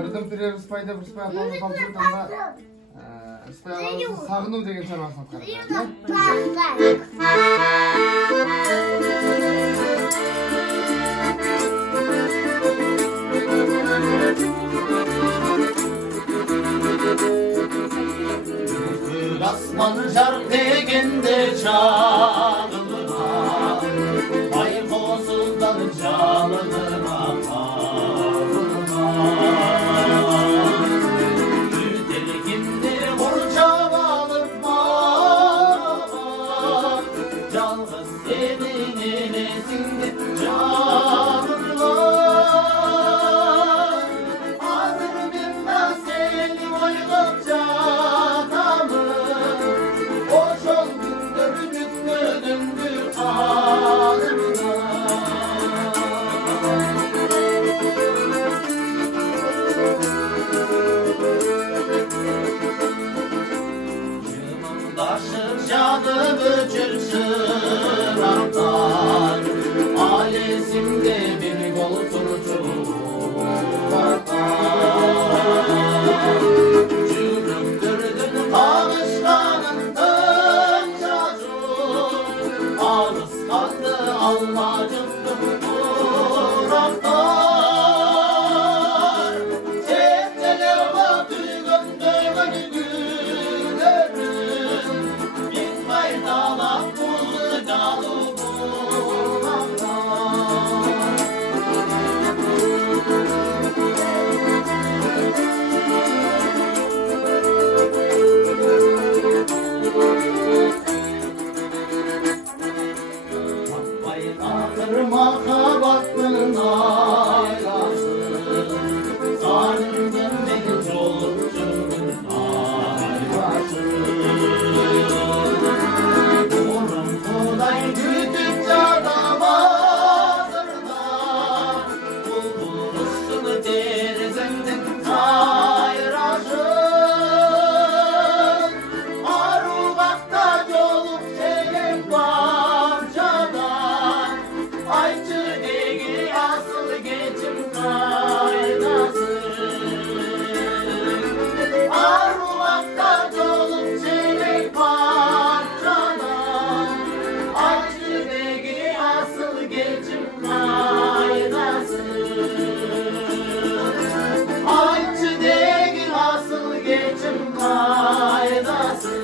Ырдым тирер ырыспайды, ырыспай аталы тамшыр таңда ырыспай аталы сағыну деген шаруасын atqaradi. Asman жарқ дегенде чағылыма, байқосыздан жалыныма қағылыма. Үтелгенде құршап алып маған, жалғыз сенің елесіңде жанымнан. Азыр мен да сені ойлап жатамын, ошол күндөр күтпөгөндү канымдан. Жымыңдашып жанып өчөр шырақтар, ал эсимде бирге отурчу жүрөктөрдүн кагышканын алысканды алма жыттым турактар. Чечелерге түйгөндөгөн гүлдөрүм, мен кайталап булжалуу махаббаттың айласы, сағындым мен жолып жүргін айласы. Бұрынғыдай күтіп жатам азырда, бұлбұлыстың терезеңнің сайрашын. Арубақта жолып келем баршадан, айтшы неге асыл кечим кайдасың. Арубақта жолуп желек баршадан, айтшы неге асыл кечим кайдасың. Айтшы неге асыл кечим кайдасың.